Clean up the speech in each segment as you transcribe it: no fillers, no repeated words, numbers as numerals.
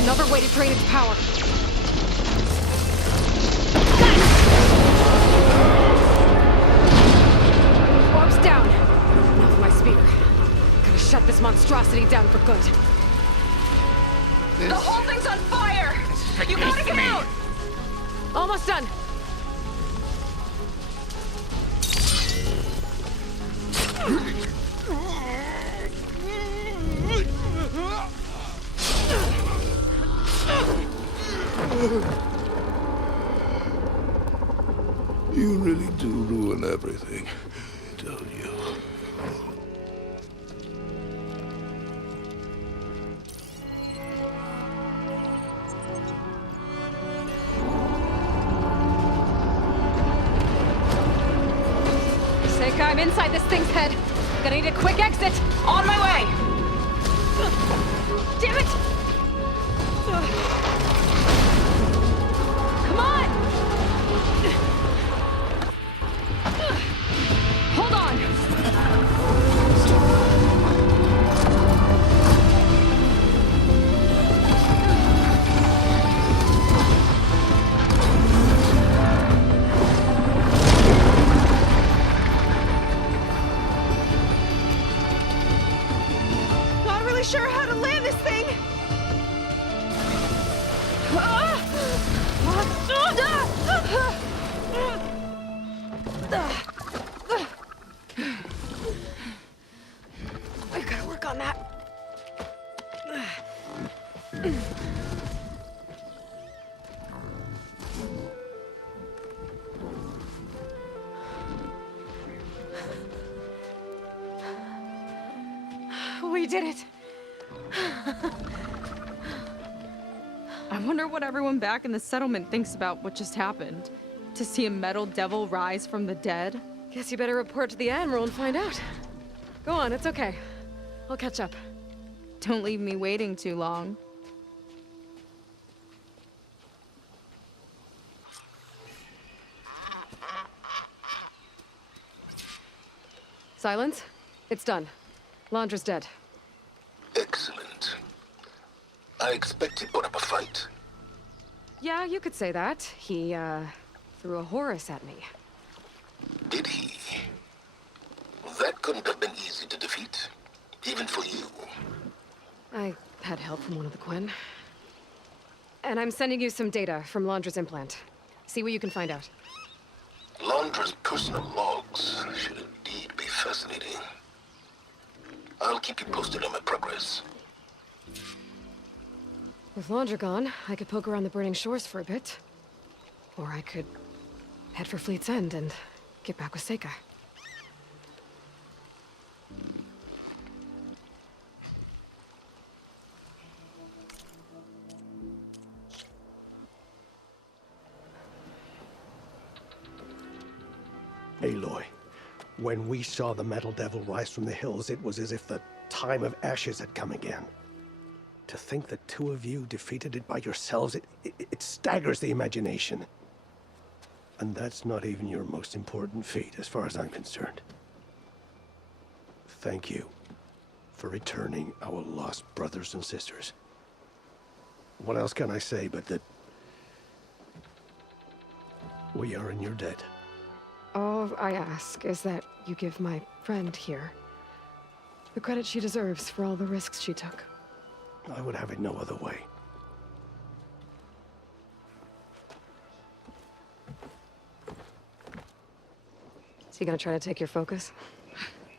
Another way to drain its power. Orb's down. Now for my spear. Gotta shut this monstrosity down for good. The whole thing's on fire! You gotta get out! Almost done. You really do ruin everything, don't you? Seyka, I'm inside this thing's head. Gonna need a quick exit. On my way! Damn it! Come on! Hold on! Not really sure how to land this thing! I gotta work on that. We did it. I wonder what everyone back in the settlement thinks about what just happened. To see a metal devil rise from the dead? Guess you better report to the Admiral and find out. Go on, it's okay. I'll catch up. Don't leave me waiting too long. Silence? It's done. Londra's dead. Excellent. I expect he put up a fight. Yeah, you could say that. He, threw a Horus at me. Did he? That couldn't have been easy to defeat, even for you. I had help from one of the Quen. And I'm sending you some data from Londra's implant. See what you can find out. Londra's personal logs should indeed be fascinating. I'll keep you posted on my progress. With Londra gone, I could poke around the burning shores for a bit. Or I could head for Fleet's End and get back with Seyka. Aloy, when we saw the metal devil rise from the hills, it was as if the time of ashes had come again. To think the two of you defeated it by yourselves, it staggers the imagination. And that's not even your most important feat, as far as I'm concerned. Thank you for returning our lost brothers and sisters. What else can I say but that we are in your debt? All I ask is that you give my friend here the credit she deserves for all the risks she took. I would have it no other way. Is he gonna try to take your focus?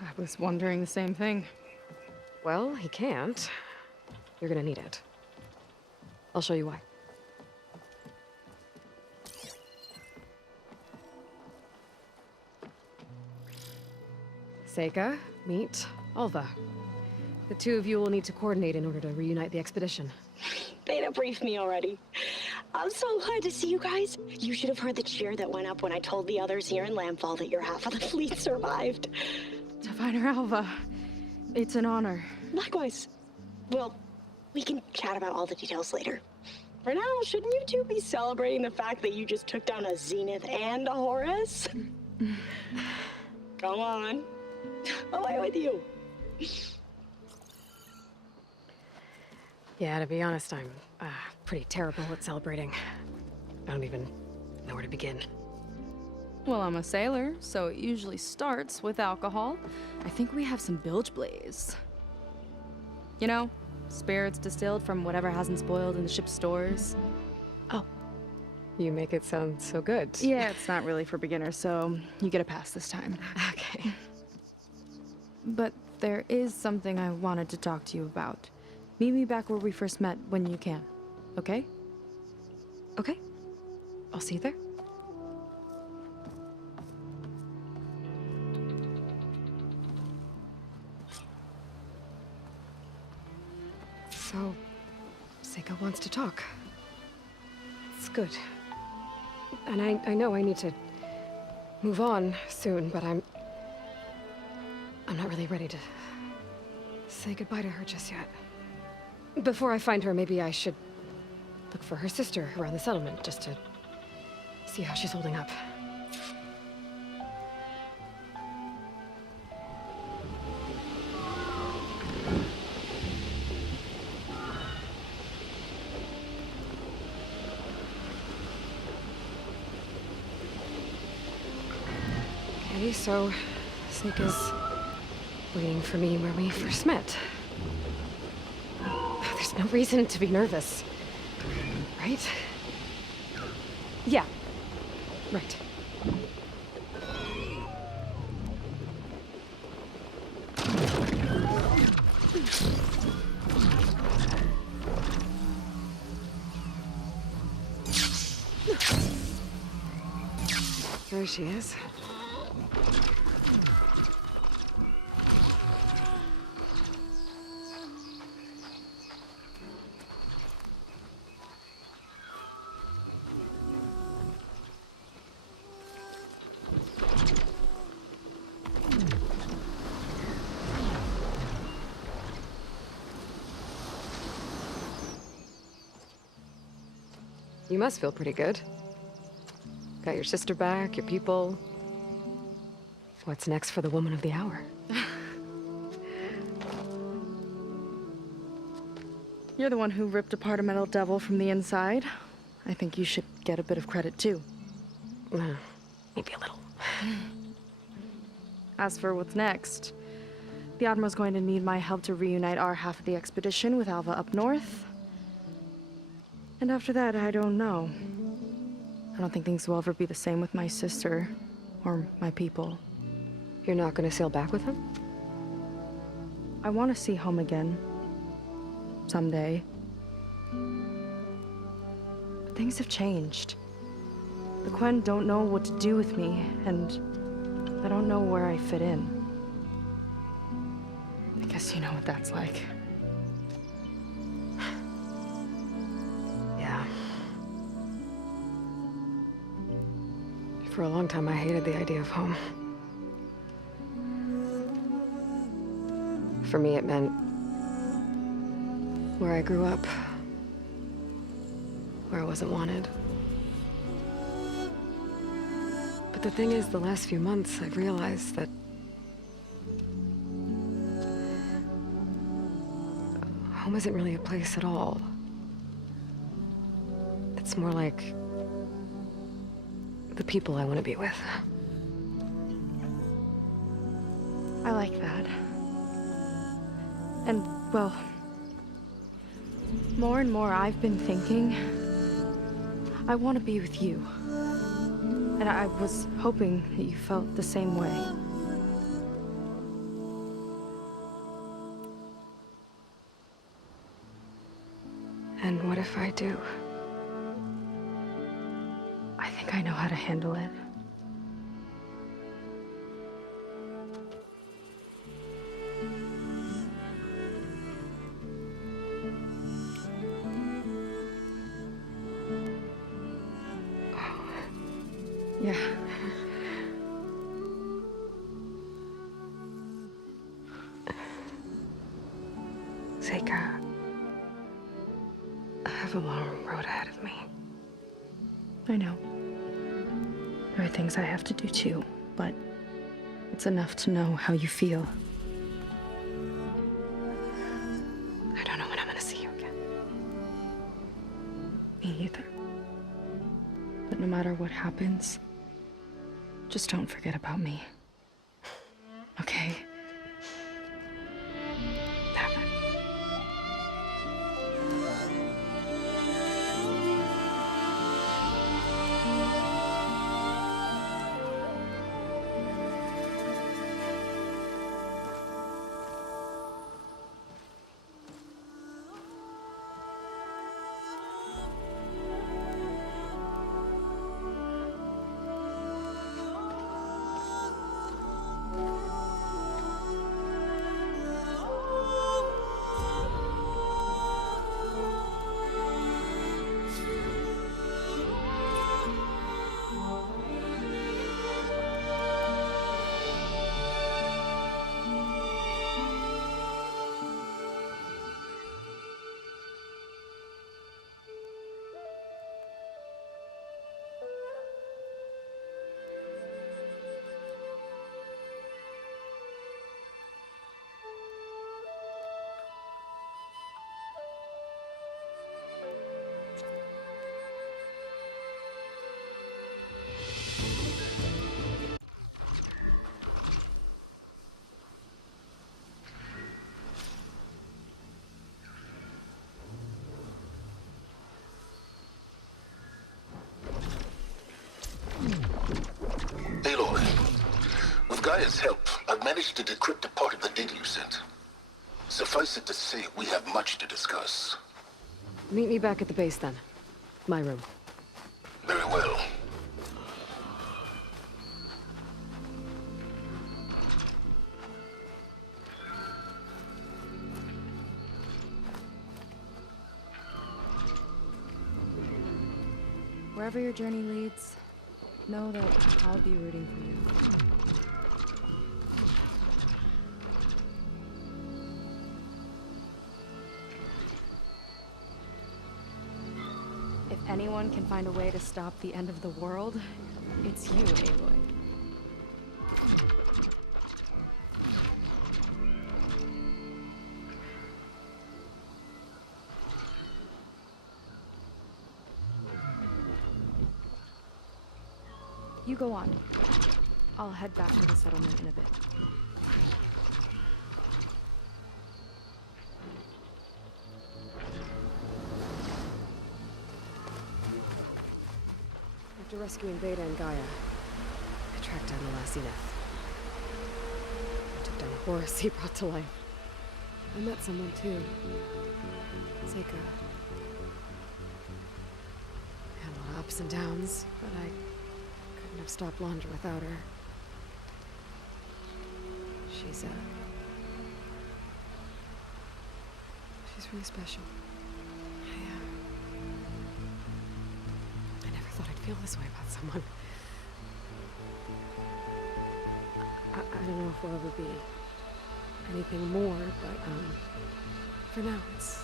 I was wondering the same thing. Well, he can't. You're gonna need it. I'll show you why. Seyka, meet Alva. The two of you will need to coordinate in order to reunite the expedition. Beta briefed me already. I'm so glad to see you guys. You should have heard the cheer that went up when I told the others here in Landfall that your half of the fleet survived. Diviner Alva, it's an honor. Likewise. Well, we can chat about all the details later. For now, shouldn't you two be celebrating the fact that you just took down a Zenith and a Horus? Come on. Away with you. Yeah, to be honest, I'm pretty terrible at celebrating. I don't even know where to begin. Well, I'm a sailor, so it usually starts with alcohol. I think we have some bilge blaze. You know, spirits distilled from whatever hasn't spoiled in the ship's stores. Oh. You make it sound so good. Yeah, it's not really for beginners, so you get a pass this time. Okay. But there is something I wanted to talk to you about. Meet me back where we first met when you can, okay? Okay. I'll see you there. So, Seyka wants to talk. It's good. And I know I need to move on soon, but I'm not really ready to say goodbye to her just yet. Before I find her, maybe I should look for her sister around the settlement, just to see how she's holding up. Okay, so Seyka's waiting for me where we first met. There's no reason to be nervous, right? Yeah, right. There she is. You must feel pretty good. Got your sister back, your people. What's next for the woman of the hour? You're the one who ripped apart a metal devil from the inside. I think you should get a bit of credit, too. Maybe a little. As for what's next, the Admiral's going to need my help to reunite our half of the expedition with Alva up north. And after that, I don't know. I don't think things will ever be the same with my sister, or my people. You're not gonna sail back with him? I want to see home again. Someday. But things have changed. The Quen don't know what to do with me, and I don't know where I fit in. I guess you know what that's like. Yeah. For a long time, I hated the idea of home. For me, it meant where I grew up, where I wasn't wanted. But the thing is, the last few months, I've realized that home isn't really a place at all. It's more like the people I want to be with. I like that. And, well, more and more I've been thinking, I want to be with you. And I was hoping that you felt the same way. And what if I do? I think I know how to handle it. Yeah. Seyka, I have a long road ahead of me. I know. There are things I have to do too, but it's enough to know how you feel. I don't know when I'm gonna see you again. Me either. But no matter what happens, just don't forget about me. Okay? Never. Aloy, with Gaia's help, I've managed to decrypt a part of the data you sent. Suffice it to say, we have much to discuss. Meet me back at the base then. My room. Very well. Wherever your journey leads, know that I'll be rooting for you. If anyone can find a way to stop the end of the world, it's you, Aloy. You go on. I'll head back to the settlement in a bit. After rescuing Beta and Gaia, I tracked down the last Zenith. I took down the Horus he brought to life. I met someone too. Seyka. Had a lot of ups and downs, but I couldn't have stopped Londra without her. She's really special. I never thought I'd feel this way about someone. I don't know if we'll ever be anything more, but for now, it's